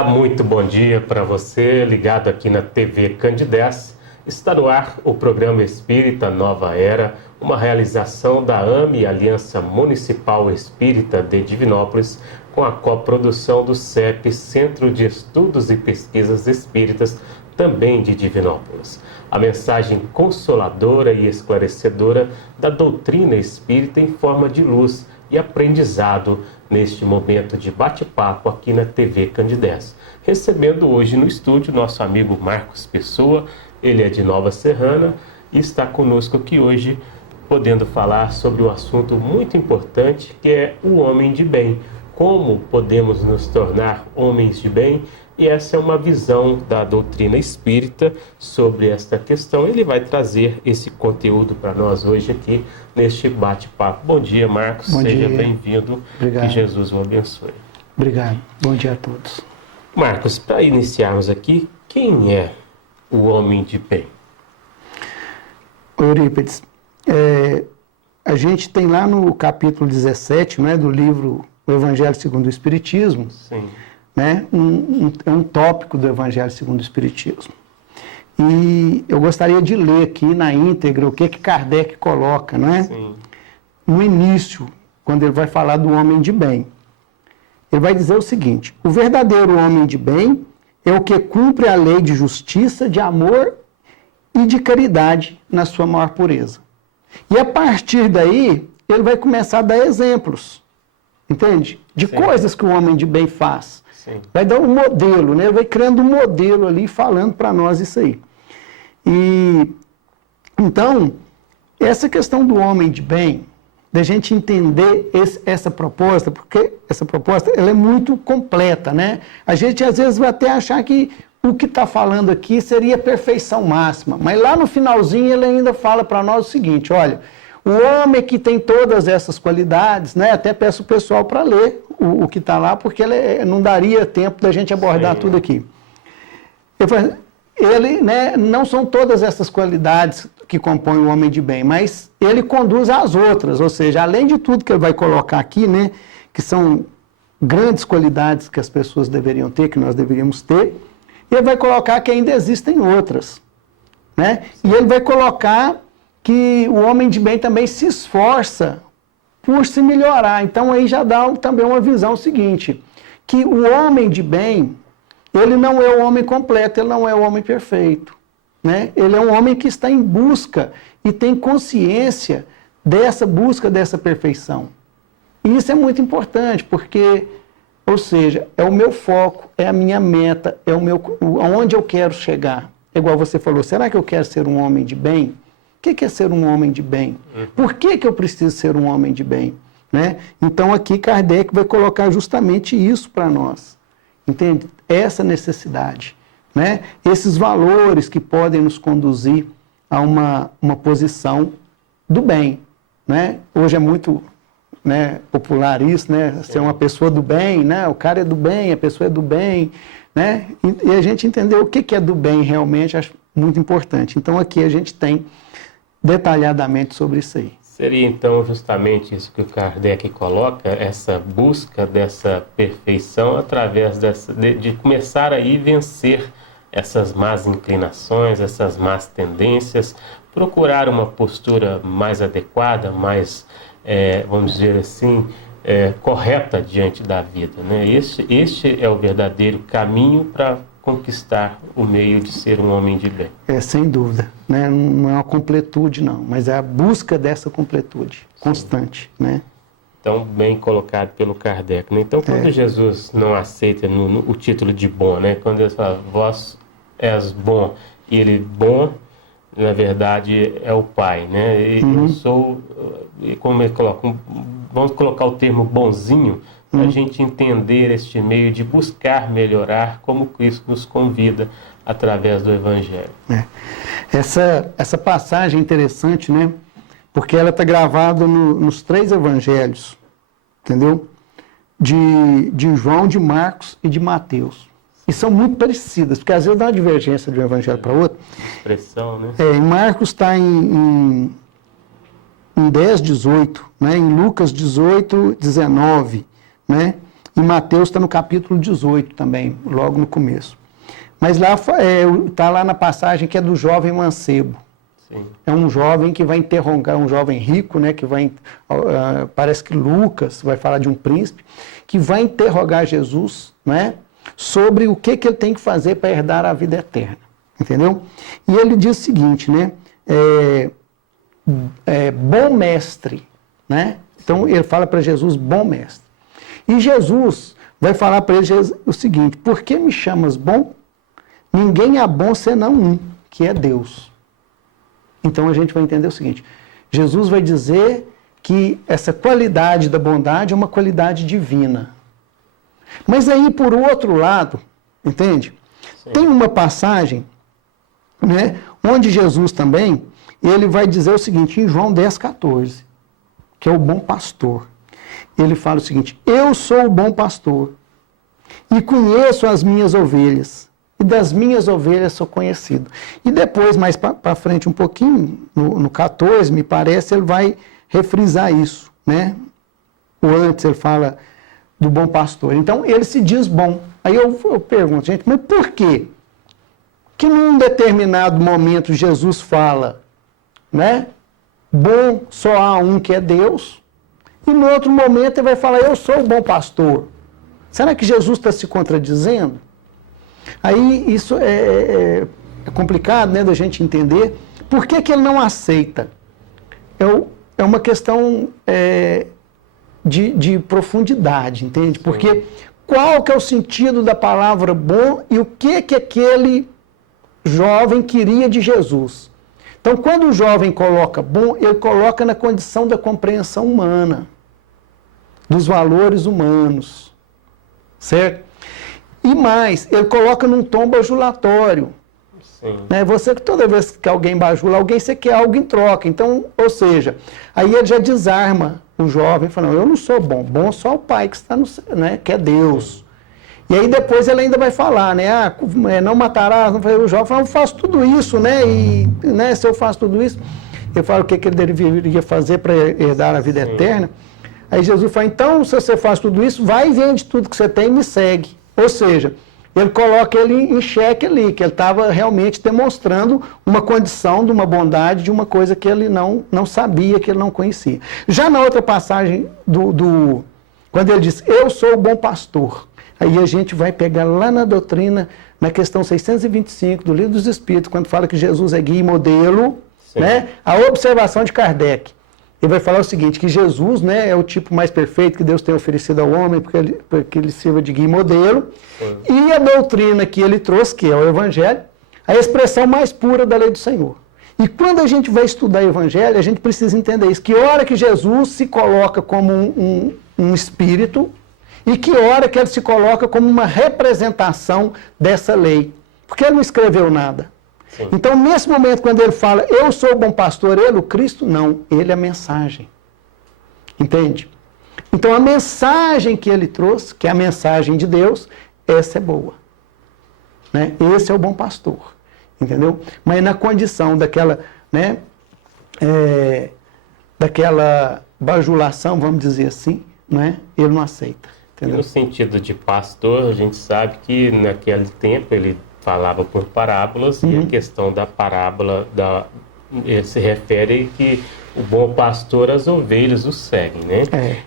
Olá, muito bom dia para você, ligado aqui na TV Candidez. Está no ar o programa Espírita Nova Era, uma realização da AME, Aliança Municipal Espírita de Divinópolis, com a coprodução do CEP, Centro de Estudos e Pesquisas Espíritas, também de Divinópolis. A mensagem consoladora e esclarecedora da doutrina espírita em forma de luz e aprendizado neste momento de bate-papo aqui na TV Candidez. Recebendo hoje no estúdio nosso amigo Marcos Pessoa, ele é de Nova Serrana e está conosco aqui hoje podendo falar sobre um assunto muito importante que é o homem de bem. Como podemos nos tornar homens de bem? E essa é uma visão da doutrina espírita sobre esta questão. Ele vai trazer esse conteúdo para nós hoje aqui neste bate-papo. Bom dia, Marcos. Bom Seja dia. bem-vindo. Obrigado. Que Jesus o abençoe. Obrigado. Bom dia a todos. Marcos, para iniciarmos aqui, quem é o homem de bem? Eurípides, a gente tem lá no capítulo 17, né, do livro O Evangelho segundo o Espiritismo, Sim. né, um tópico do Evangelho segundo o Espiritismo. E eu gostaria de ler aqui na íntegra o que Kardec coloca, né? Sim. No início, quando ele vai falar do homem de bem. Ele vai dizer o seguinte: o verdadeiro homem de bem é o que cumpre a lei de justiça, de amor e de caridade na sua maior pureza. E a partir daí, ele vai começar a dar exemplos, entende? De Sim. coisas que o homem de bem faz. Sim. Vai dar um modelo, né? Ele vai criando um modelo ali, falando para nós isso aí. E, então, essa questão do homem de bem, da gente entender essa proposta, porque essa proposta ela é muito completa, né? A gente às vezes vai até achar que o que está falando aqui seria perfeição máxima, mas lá no finalzinho ele ainda fala para nós o seguinte: olha, o homem que tem todas essas qualidades, né? Até peço o pessoal para ler o que está lá, porque não daria tempo da gente abordar Sim. tudo aqui. Ele, né, não são todas essas qualidades que compõem o homem de bem, mas ele conduz às outras, ou seja, além de tudo que ele vai colocar aqui, né, que são grandes qualidades que as pessoas deveriam ter, que nós deveríamos ter, ele vai colocar que ainda existem outras, né? E ele vai colocar que o homem de bem também se esforça por se melhorar. Então aí já dá também uma visão seguinte, que o homem de bem, ele não é o homem completo, ele não é o homem perfeito, né? Ele é um homem que está em busca e tem consciência dessa busca, dessa perfeição. E isso é muito importante, porque, ou seja, é o meu foco, é a minha meta, é aonde eu quero chegar. É igual você falou, será que eu quero ser um homem de bem? O que é ser um homem de bem? Por que eu preciso ser um homem de bem? Né? Então aqui Kardec vai colocar justamente isso para nós. Entende? Essa necessidade, né? Esses valores que podem nos conduzir a uma posição do bem, né? Hoje é muito, né, popular isso, né? Ser uma pessoa do bem, né? O cara é do bem, a pessoa é do bem, né? E a gente entender o que é do bem realmente, acho muito importante. Então aqui a gente tem detalhadamente sobre isso aí. Seria então justamente isso que o Kardec coloca, essa busca dessa perfeição através de começar aí vencer essas más inclinações, essas más tendências, procurar uma postura mais adequada, mais, vamos dizer assim, correta diante da vida, né? Este é o verdadeiro caminho para conquistar o meio de ser um homem de bem. Sem dúvida, né? Não é uma completude não, mas é a busca dessa completude constante, né? Então, bem colocado pelo Kardec, né? Então, quando Jesus não aceita o título de bom, né? Quando ele fala, vós és bom, e ele bom, na verdade, é o Pai, né? E eu sou, como ele coloca, vamos colocar o termo bonzinho, para a gente entender este meio de buscar melhorar, como Cristo nos convida através do Evangelho. Essa passagem é interessante, né? Porque ela está gravada nos 3 Evangelhos, entendeu? De João, de Marcos e de Mateus. E são muito parecidas, porque às vezes dá uma divergência de um Evangelho para outro. Expressão, né? Em Marcos está em 10, 18, né? Em Lucas 18, 19, né? E Mateus está no capítulo 18 também, logo no começo. Mas lá está lá na passagem que é do jovem mancebo. Sim. É um jovem que vai interrogar, um jovem rico, né, que vai, parece que Lucas vai falar de um príncipe, que vai interrogar Jesus, né, sobre o que ele tem que fazer para herdar a vida eterna. Entendeu? E ele diz o seguinte, né, bom mestre, né? Então ele fala para Jesus, bom mestre. E Jesus vai falar para ele o seguinte, por que me chamas bom? Ninguém é bom senão um, que é Deus. Então a gente vai entender o seguinte, Jesus vai dizer que essa qualidade da bondade é uma qualidade divina. Mas aí, por outro lado, entende? Sim. Tem uma passagem, né, onde Jesus também, ele vai dizer o seguinte, em João 10,14, que é o bom pastor. Ele fala o seguinte, eu sou o bom pastor e conheço as minhas ovelhas, e das minhas ovelhas sou conhecido. E depois, mais para frente um pouquinho, no 14, me parece, ele vai refrisar isso, né? Ou antes ele fala do bom pastor. Então, ele se diz bom. Aí eu pergunto, gente, mas por quê? Que num determinado momento Jesus fala, né? Bom só há um que é Deus, e no outro momento ele vai falar, eu sou o bom pastor. Será que Jesus está se contradizendo? Aí isso é complicado, né, da gente entender. Por que ele não aceita? É uma questão de profundidade, entende? Porque qual que é o sentido da palavra bom e o que aquele jovem queria de Jesus? Então, quando o jovem coloca bom, ele coloca na condição da compreensão humana, dos valores humanos, certo? E mais, ele coloca num tom bajulatório. Né? Você, toda vez que alguém bajula alguém, você quer algo em troca. Então, ou seja, aí ele já desarma o jovem, falando, eu não sou bom, bom só o Pai que está no céu, né? Que é Deus. E aí depois ele ainda vai falar, né? Não matarás, não o jovem fala, eu faço tudo isso, né? E né, se eu faço tudo isso, eu falo o que ele deveria fazer para herdar a vida eterna. Aí Jesus fala, então, se você faz tudo isso, vai e vende tudo que você tem e me segue. Ou seja, ele coloca ele em xeque ali, que ele estava realmente demonstrando uma condição de uma bondade, de uma coisa que ele não sabia, que ele não conhecia. Já na outra passagem, quando ele diz, eu sou o bom pastor, aí a gente vai pegar lá na doutrina, na questão 625 do Livro dos Espíritos, quando fala que Jesus é guia e modelo, né, a observação de Kardec. Ele vai falar o seguinte, que Jesus, né, é o tipo mais perfeito que Deus tem oferecido ao homem, porque ele sirva de guia e modelo. E a doutrina que ele trouxe, que é o Evangelho, a expressão mais pura da lei do Senhor. E quando a gente vai estudar o Evangelho, a gente precisa entender isso, que hora que Jesus se coloca como um espírito, e que hora que ele se coloca como uma representação dessa lei. Porque ele não escreveu nada. Sim. Então, nesse momento, quando ele fala, eu sou o bom pastor, ele, o Cristo, não, ele é a mensagem. Entende? Então, a mensagem que ele trouxe, que é a mensagem de Deus, essa é boa. Né? Esse é o bom pastor. Entendeu? Mas na condição daquela, né, daquela bajulação, vamos dizer assim, né, ele não aceita. Entendeu? E no sentido de pastor, a gente sabe que naquele tempo ele falava por parábolas, e a questão da parábola se refere que o bom pastor, as ovelhas o seguem, né?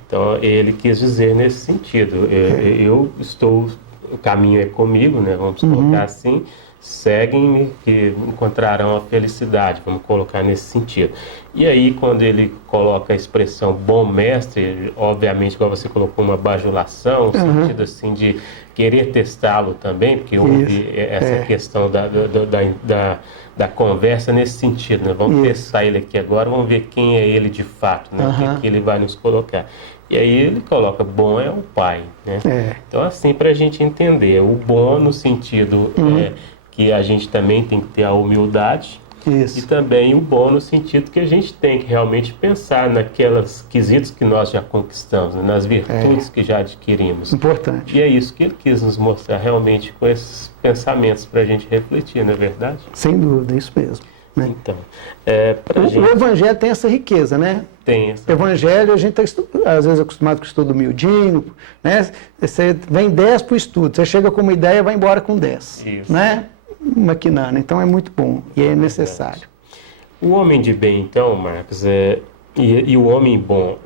Então ele quis dizer nesse sentido, o caminho é comigo, né? Vamos colocar assim, seguem-me que encontrarão a felicidade, vamos colocar nesse sentido. E aí, quando ele coloca a expressão bom mestre, obviamente, como você colocou, uma bajulação, no sentido assim de querer testá-lo também, porque houve essa questão da conversa nesse sentido, né? Vamos testar ele aqui agora, vamos ver quem é ele de fato, né? O que ele vai nos colocar. E aí ele coloca, bom é o Pai, né? Então, assim, para a gente entender, o bom no sentido que a gente também tem que ter a humildade, e também o bom no sentido que a gente tem que realmente pensar naquelas quesitos que nós já conquistamos, né? Nas virtudes que já adquirimos. Importante. E é isso que ele quis nos mostrar realmente com esses pensamentos para a gente refletir, não é verdade? Sem dúvida, isso mesmo. Né? Então, o Evangelho tem essa riqueza, né? Tem essa. O Evangelho, a gente está, às vezes, acostumado com o estudo miudinho, né? Você vem 10 para o estudo, você chega com uma ideia e vai embora com 10. Isso. Né? Maquinando. Então, é muito bom e é necessário. O homem de bem, então, Marcos, e o homem bom,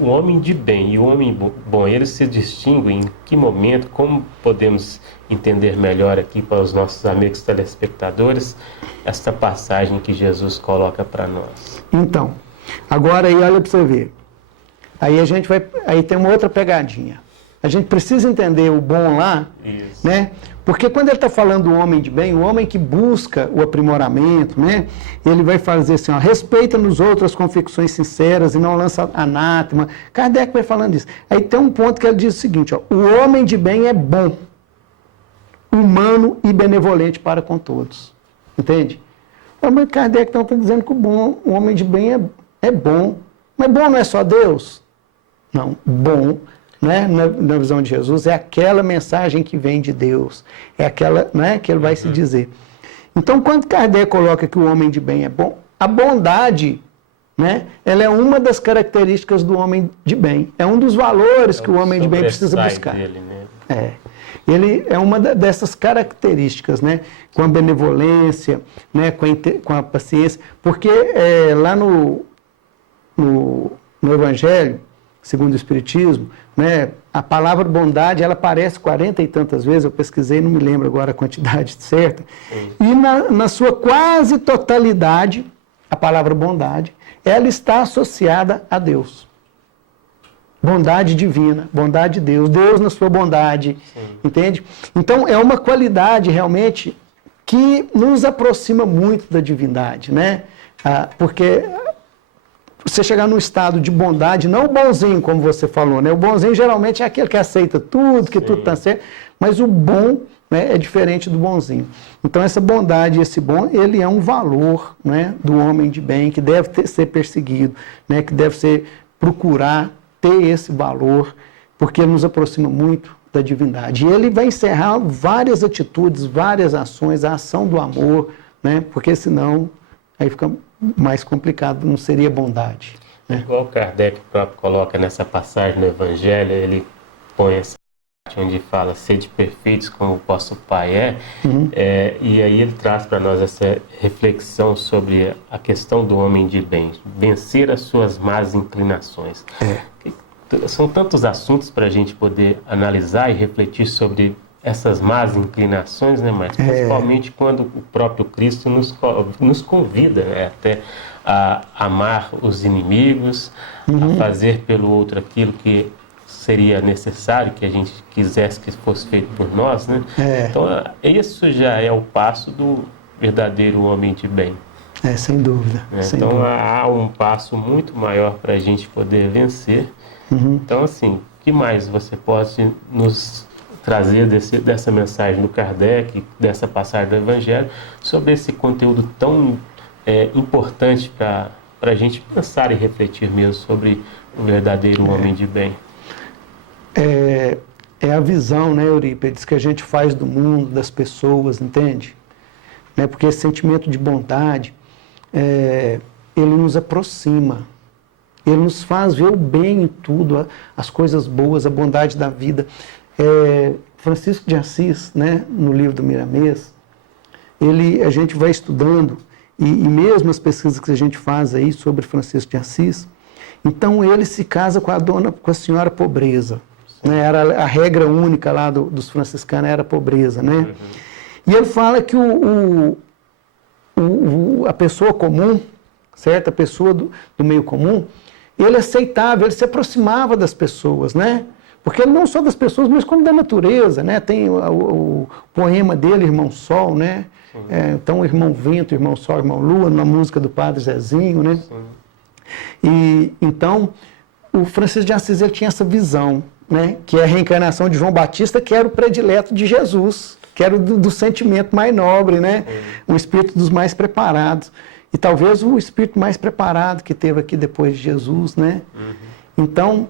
o homem de bem e o homem bom, eles se distinguem em que momento? Como podemos entender melhor aqui para os nossos amigos telespectadores esta passagem que Jesus coloca para nós? Então, agora aí olha para você ver. Aí tem uma outra pegadinha. A gente precisa entender o bom lá, Isso. Né? Porque quando ele está falando do homem de bem, o homem que busca o aprimoramento, né? Ele vai fazer assim, ó, respeita nos outros as convicções sinceras e não lança anátema. Kardec vai falando isso. Aí tem um ponto que ele diz o seguinte, ó, o homem de bem é bom, humano e benevolente para com todos. Entende? Mas Kardec então está dizendo que o homem de bem é bom. Mas bom não é só Deus? Não, bom, né, na visão de Jesus, é aquela mensagem que vem de Deus. É aquela, né, que ele vai se dizer. Então, quando Kardec coloca que o homem de bem é bom, a bondade, né, ela é uma das características do homem de bem. É um dos valores que o homem de bem precisa buscar. Dele, né? Ele é uma dessas características, né, com a benevolência, né, com a paciência, porque lá no Evangelho, segundo o Espiritismo, né, a palavra bondade, ela aparece 40 e tantas vezes, eu pesquisei, não me lembro agora a quantidade certa, e na sua quase totalidade, a palavra bondade, ela está associada a Deus. Bondade divina, bondade de Deus, Deus na sua bondade, entende? Então, é uma qualidade realmente que nos aproxima muito da divindade, né? Porque você chegar num estado de bondade, não o bonzinho, como você falou, né? O bonzinho geralmente é aquele que aceita tudo, que tudo está certo, mas o bom, né, é diferente do bonzinho. Então, essa bondade, esse bom, ele é um valor, né, do homem de bem, que deve ser perseguido, né, que deve ser procurar ter esse valor, porque ele nos aproxima muito da divindade. E ele vai encerrar várias atitudes, várias ações, a ação do amor, né, porque senão aí fica mais complicado, não seria bondade. Né? Igual Kardec próprio coloca nessa passagem no Evangelho, ele põe essa parte onde fala, sede perfeitos como o vosso Pai e aí ele traz para nós essa reflexão sobre a questão do homem de bem, vencer as suas más inclinações. São tantos assuntos para a gente poder analisar e refletir sobre essas más inclinações, né, Marcos? Principalmente quando o próprio Cristo nos convida, né, até a amar os inimigos, a fazer pelo outro aquilo que seria necessário, que a gente quisesse que fosse feito por nós, né? Então, isso já é o passo do verdadeiro homem de bem. Sem dúvida. Sem então, dúvida. Há um passo muito maior para a gente poder vencer. Então, assim, o que mais você pode nos trazer dessa mensagem do Kardec, dessa passagem do Evangelho, sobre esse conteúdo tão importante para a gente pensar e refletir mesmo sobre o verdadeiro homem de bem? É a visão, né, Eurípides, que a gente faz do mundo, das pessoas, entende? Né, porque esse sentimento de bondade, ele nos aproxima, ele nos faz ver o bem em tudo, as coisas boas, a bondade da vida. Francisco de Assis, né, no livro do Miramês, a gente vai estudando, e mesmo as pesquisas que a gente faz aí sobre Francisco de Assis, então ele se casa com a senhora pobreza, né, era a regra única lá dos franciscanos, era a pobreza, né? E ele fala que a pessoa comum, certo? A pessoa do meio comum, ele aceitava, ele se aproximava das pessoas, né? Porque não só das pessoas, mas como da natureza, né? Tem o poema dele, Irmão Sol, né? Então, Irmão Vento, Irmão Sol, Irmão Lua, na música do Padre Zezinho, né? E então, o Francisco de Assis, ele tinha essa visão, né? Que é a reencarnação de João Batista, que era o predileto de Jesus, que era do sentimento mais nobre, né? O espírito dos mais preparados. E talvez o espírito mais preparado que teve aqui depois de Jesus, né? Então,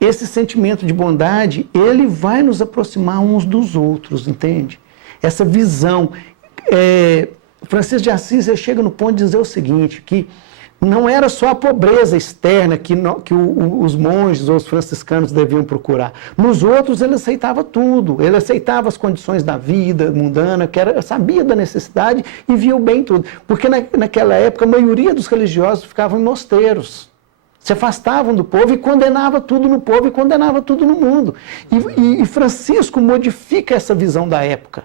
esse sentimento de bondade, ele vai nos aproximar uns dos outros, entende? Essa visão. Francisco de Assis ele chega no ponto de dizer o seguinte, que não era só a pobreza externa que os monges ou os franciscanos deviam procurar. Nos outros ele aceitava tudo, ele aceitava as condições da vida mundana, sabia da necessidade e via o bem em tudo. Porque naquela época a maioria dos religiosos ficavam em mosteiros, se afastavam do povo e condenava tudo no povo e condenava tudo no mundo. E Francisco modifica essa visão da época,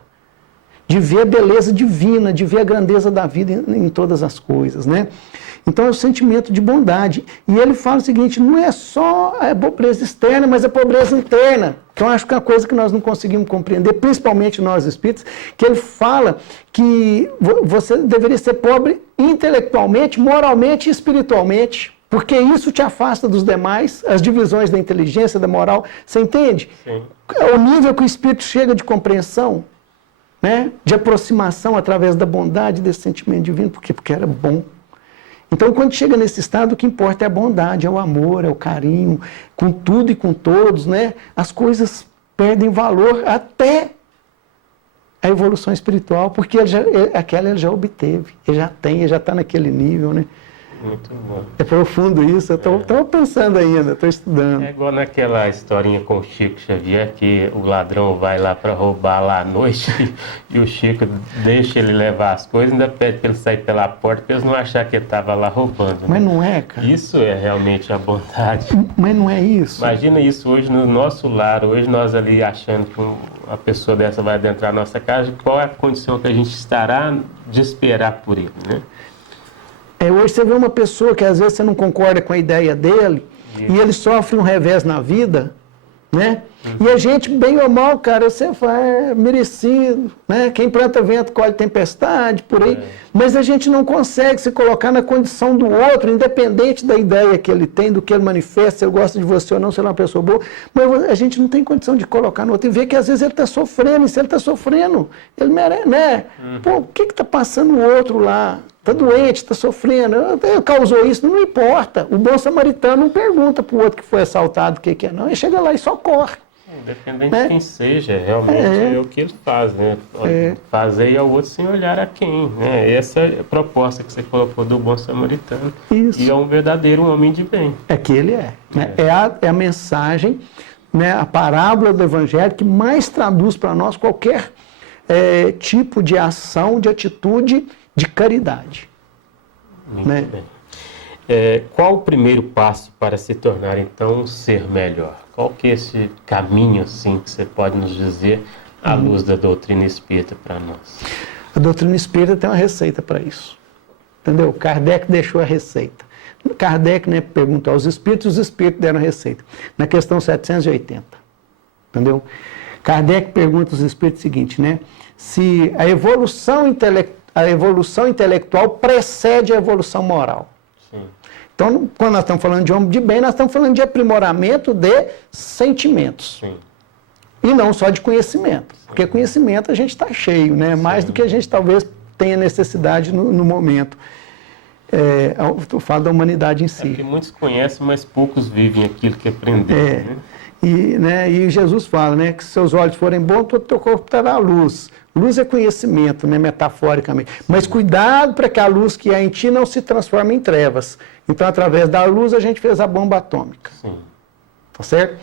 de ver a beleza divina, de ver a grandeza da vida em todas as coisas, né? Então é o sentimento de bondade. E ele fala o seguinte, não é só a pobreza externa, mas a pobreza interna, que eu acho que é uma coisa que nós não conseguimos compreender, principalmente nós espíritas, que ele fala que você deveria ser pobre intelectualmente, moralmente e espiritualmente, porque isso te afasta dos demais, as divisões da inteligência, da moral. Você entende? Sim. O nível que o espírito chega de compreensão, né, de aproximação através da bondade desse sentimento divino, porque era bom. Então, quando chega nesse estado, o que importa é a bondade, é o amor, é o carinho, com tudo e com todos, né? As coisas perdem valor até a evolução espiritual, porque aquela ele já obteve, ele já tem, ele já está naquele nível, né? Muito bom. É profundo isso, eu estou pensando ainda, estou estudando. É igual naquela historinha com o Chico Xavier, que o ladrão vai lá para roubar lá à noite e o Chico deixa ele levar as coisas, ainda pede para ele sair pela porta para eles não acharem que ele estava lá roubando. Né? Mas não é, cara. Isso é realmente a bondade. Mas não é isso. Imagina isso hoje no nosso lar, hoje nós ali achando que uma pessoa dessa vai adentrar a nossa casa, qual é a condição que a gente estará de esperar por ele, né? Hoje você vê uma pessoa que às vezes você não concorda com a ideia dele, e ele sofre um revés na vida, né? E a gente, bem ou mal, cara, você faz merecido, né? Quem planta vento colhe tempestade, por aí. Mas a gente não consegue se colocar na condição do outro, independente da ideia que ele tem, do que ele manifesta, se ele gosta de você ou não, se ele é uma pessoa boa. Mas a gente não tem condição de colocar no outro e ver que às vezes ele está sofrendo, e se ele está sofrendo, ele merece, né? Pô, o que está passando o outro lá? Está doente, está sofrendo, ele causou isso, não importa. O bom samaritano não pergunta para o outro que foi assaltado o que é, não. Ele chega lá e socorre. Independente de quem seja, realmente é o que ele faz, né? Fazer ao outro sem olhar a quem, né? Essa é a proposta que você colocou do bom samaritano. Isso. E é um verdadeiro homem de bem. É que ele é. Né? É a mensagem, né? A parábola do Evangelho que mais traduz para nós qualquer tipo de ação, de atitude, de caridade. Muito né? bem. Qual o primeiro passo para se tornar, então, um ser melhor? Qual que é esse caminho, assim, que você pode nos dizer à luz da doutrina espírita para nós? A doutrina espírita tem uma receita para isso. Entendeu? Kardec deixou a receita. Kardec, né, perguntou aos espíritos, os espíritos deram a receita. Na questão 780. Entendeu? Kardec pergunta aos espíritos o seguinte, né? Se a evolução intelectual precede a evolução moral. Sim. Então, quando nós estamos falando de homem de bem, nós estamos falando de aprimoramento de sentimentos. Sim. E não só de conhecimento. Sim. Porque conhecimento a gente está cheio, né? Mais do que a gente talvez tenha necessidade no momento. Eu falo da humanidade em si. Porque muitos conhecem, mas poucos vivem aquilo que aprenderam. Né? E Jesus fala, né, que se seus olhos forem bons, todo o teu corpo terá luz. Luz é conhecimento, né, metaforicamente. Mas cuidado para que a luz que há em ti não se transforme em trevas. Então, através da luz, a gente fez a bomba atômica. Sim. Tá certo?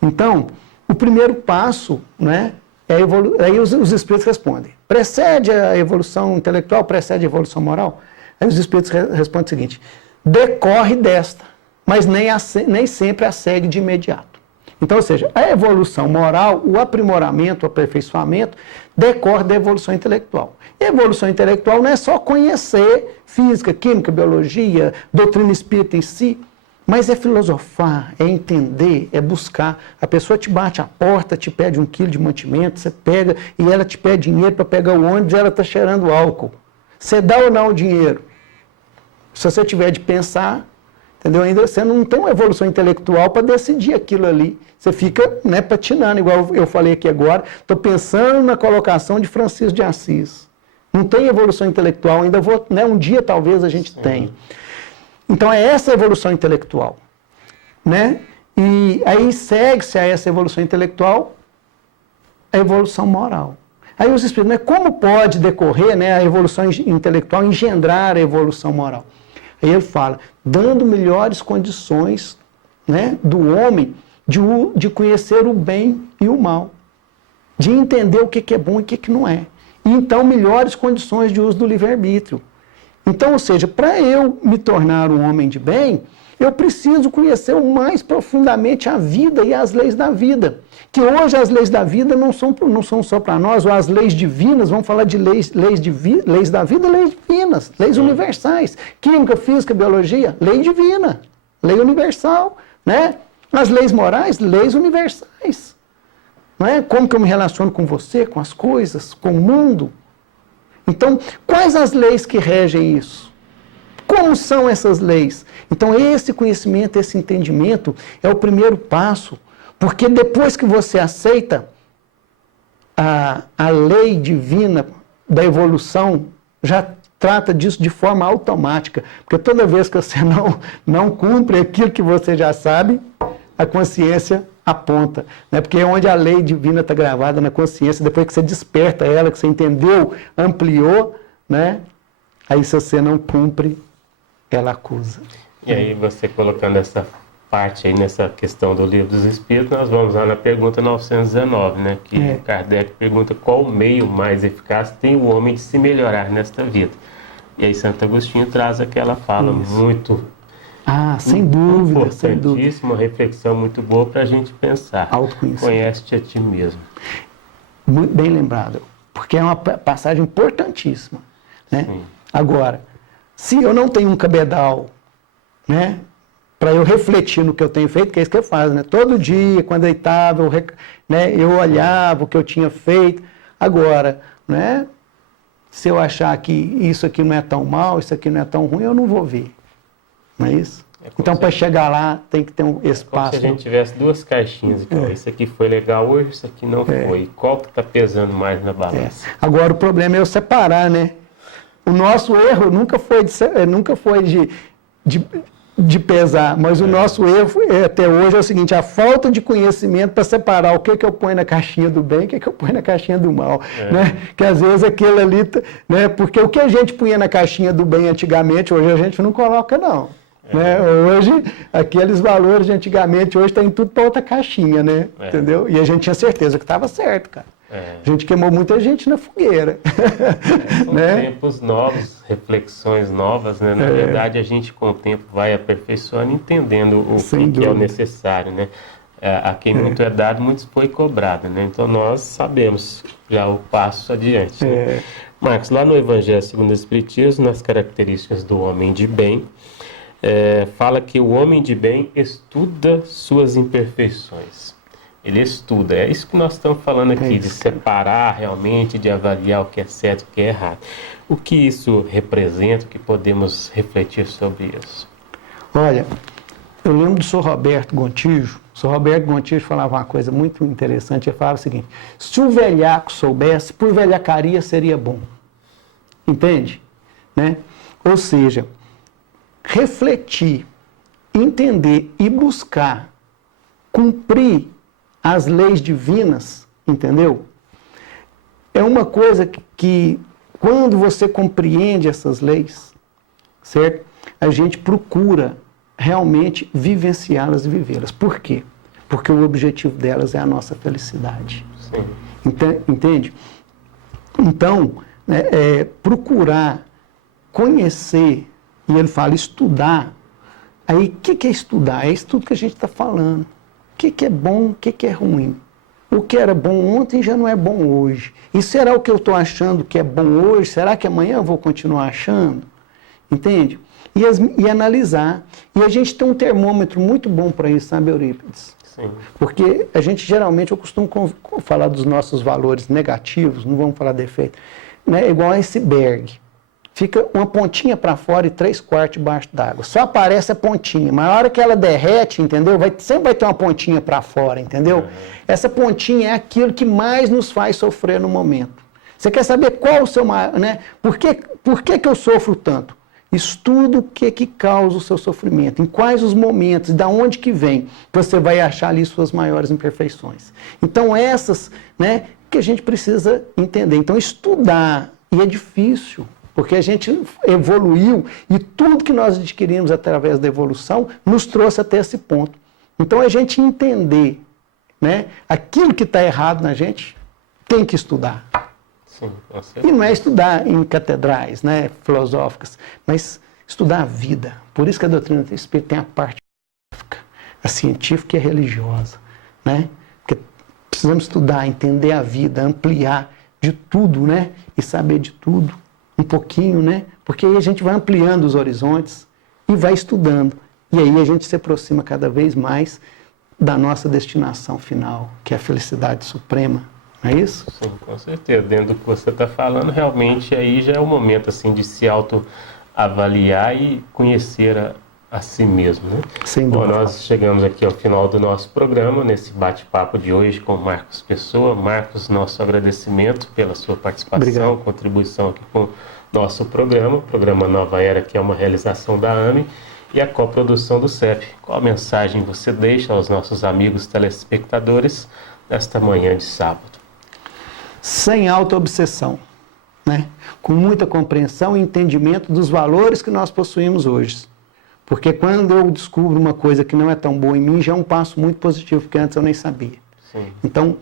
Então, o primeiro passo, né, aí os espíritos respondem. Precede a evolução intelectual, precede a evolução moral? Aí os espíritos respondem o seguinte, decorre desta, mas nem sempre a segue de imediato. Então, ou seja, a evolução moral, o aprimoramento, o aperfeiçoamento, decorre da evolução intelectual. E a evolução intelectual não é só conhecer física, química, biologia, doutrina espírita em si, mas é filosofar, é entender, é buscar. A pessoa te bate a porta, te pede 1 quilo de mantimento, você pega e ela te pede dinheiro para pegar o ônibus e ela está cheirando álcool. Você dá ou não o dinheiro? Se você tiver de pensar, entendeu? Ainda você não tem uma evolução intelectual para decidir aquilo ali. Você fica, né, patinando, igual eu falei aqui agora. Estou pensando na colocação de Francisco de Assis. Não tem evolução intelectual, ainda vou, né, um dia talvez a gente tenha. Então é essa evolução intelectual. Né? E aí segue-se a essa evolução intelectual a evolução moral. Aí os espíritos, né, como pode decorrer, né, a evolução intelectual, engendrar a evolução moral? Aí ele fala, dando melhores condições, né, do homem de conhecer o bem e o mal, de entender o que é bom e o que não é. E então, melhores condições de uso do livre-arbítrio. Então, ou seja, para eu me tornar um homem de bem, eu preciso conhecer mais profundamente a vida e as leis da vida. Que hoje as leis da vida não são só para nós, ou as leis divinas, vamos falar de leis da vida, leis divinas, leis universais. Química, física, biologia, lei divina, lei universal, né? As leis morais, leis universais. Não é? Como que eu me relaciono com você, com as coisas, com o mundo? Então, quais as leis que regem isso? Como são essas leis? Então, esse conhecimento, esse entendimento é o primeiro passo, porque depois que você aceita a lei divina da evolução, já trata disso de forma automática, porque toda vez que você não cumpre aquilo que você já sabe, a consciência aponta, né? Porque é onde a lei divina está gravada na consciência, depois que você desperta ela, que você entendeu, ampliou, né? Aí se você não cumpre, ela acusa. E aí você colocando essa parte aí nessa questão do Livro dos Espíritos, nós vamos lá na pergunta 919, né? Que Kardec pergunta qual o meio mais eficaz tem o homem de se melhorar nesta vida. E aí Santo Agostinho traz aquela fala muito... sem dúvida, sem dúvida. Importantíssima, reflexão muito boa para a gente pensar. Autoconhecimento. Conhece-te a ti mesmo. Muito bem lembrado, porque é uma passagem importantíssima, né? Agora, se eu não tenho um cabedal, né, para eu refletir no que eu tenho feito, que é isso que eu faço, né? Todo dia, quando eu deitava, eu olhava o que eu tinha feito. Agora, né, se eu achar que isso aqui não é tão mal, isso aqui não é tão ruim, eu não vou ver. Não é isso? Então, para chegar lá, tem que ter um espaço. Como se a gente tivesse duas caixinhas aqui. Isso aqui foi legal hoje, isso aqui não foi. Qual que está pesando mais na balança? Agora, o problema é eu separar, né? O nosso erro nunca foi de pesar, mas o nosso erro até hoje é o seguinte, a falta de conhecimento para separar o que eu ponho na caixinha do bem e o que eu ponho na caixinha do mal. Né? Que às vezes aquele ali, né? Porque o que a gente punha na caixinha do bem antigamente, hoje a gente não coloca, não. Né? Hoje, aqueles valores de antigamente, hoje está em tudo para outra caixinha, né? Entendeu? E a gente tinha certeza que estava certo, cara. A gente queimou muita gente na fogueira. São tempos novos, reflexões novas, né? Na verdade, a gente com o tempo vai aperfeiçoando, entendendo o que é o necessário, né? A quem muito é dado, muito foi cobrado, né? Então, nós sabemos já o passo adiante. Né? Marcos, lá no Evangelho segundo o Espiritismo, nas características do homem de bem, fala que o homem de bem estuda suas imperfeições. Ele estuda. É isso que nós estamos falando aqui, de separar realmente, de avaliar o que é certo e o que é errado. O que isso representa, o que podemos refletir sobre isso? Olha, eu lembro do Sr. Roberto Gontijo. O Sr. Roberto Gontijo falava uma coisa muito interessante. Ele falava o seguinte, se o velhaco soubesse, por velhacaria seria bom. Entende? Né? Ou seja, refletir, entender e buscar cumprir as leis divinas, entendeu? É uma coisa que quando você compreende essas leis, certo? A gente procura realmente vivenciá-las e vivê-las. Por quê? Porque o objetivo delas é a nossa felicidade. Sim. Entende? Então, procurar conhecer, e ele fala estudar. Aí, o que é estudar? É isso tudo que a gente está falando. O que é bom, o que é ruim? O que era bom ontem já não é bom hoje. E será o que eu estou achando que é bom hoje? Será que amanhã eu vou continuar achando? Entende? E analisar. E a gente tem um termômetro muito bom para isso, sabe, Eurípides? Sim. Porque a gente geralmente, eu costumo falar dos nossos valores negativos, não vamos falar defeito, né? Igual a iceberg. Fica uma pontinha para fora e 3/4 debaixo d'água. Só aparece a pontinha, mas na hora que ela derrete, entendeu? Sempre vai ter uma pontinha para fora, entendeu? Essa pontinha é aquilo que mais nos faz sofrer no momento. Você quer saber qual o seu maior, né? Por que eu sofro tanto? Estuda o que causa o seu sofrimento, em quais os momentos, da onde que vem, você vai achar ali suas maiores imperfeições. Então essas, né, que a gente precisa entender. Então estudar, e é difícil, porque a gente evoluiu e tudo que nós adquirimos através da evolução nos trouxe até esse ponto. Então a gente entender, né, aquilo que está errado na gente, tem que estudar. Sim, e não é estudar em catedrais, né, filosóficas, mas estudar a vida. Por isso que a doutrina do Espírito tem a parte a científica e a religiosa, né? Porque precisamos estudar, entender a vida, ampliar de tudo, né? E saber de tudo, um pouquinho, né? Porque aí a gente vai ampliando os horizontes e vai estudando. E aí a gente se aproxima cada vez mais da nossa destinação final, que é a felicidade suprema. Não é isso? Sim, com certeza. Dentro do que você está falando, realmente aí já é o momento assim, de se autoavaliar e conhecer a si mesmo, né? Sem dúvida. Bom, nós chegamos aqui ao final do nosso programa, nesse bate-papo de hoje com Marcos Pessoa. Marcos, nosso agradecimento pela sua participação, Obrigado. contribuição aqui com o nosso programa, o programa Nova Era, que é uma realização da AME e a coprodução do CEP. Qual mensagem você deixa aos nossos amigos telespectadores nesta manhã de sábado? Sem autoobsessão, né? Com muita compreensão e entendimento dos valores que nós possuímos hoje. Porque quando eu descubro uma coisa que não é tão boa em mim, já é um passo muito positivo, porque antes eu nem sabia. Sim. Então,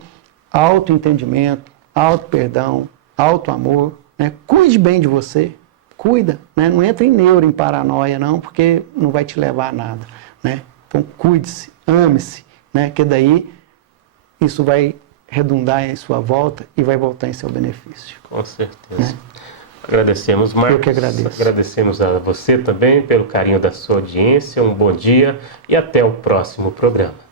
autoentendimento, auto-perdão, auto-amor, né? Cuide bem de você, cuida, né? Não entra em neuro, em paranoia não, porque não vai te levar a nada, né? Então, cuide-se, ame-se, né? Que daí isso vai redundar em sua volta e vai voltar em seu benefício. Com certeza. Agradecemos, Marcos. Eu que agradeço. Agradecemos a você também pelo carinho da sua audiência. Um bom dia e até o próximo programa.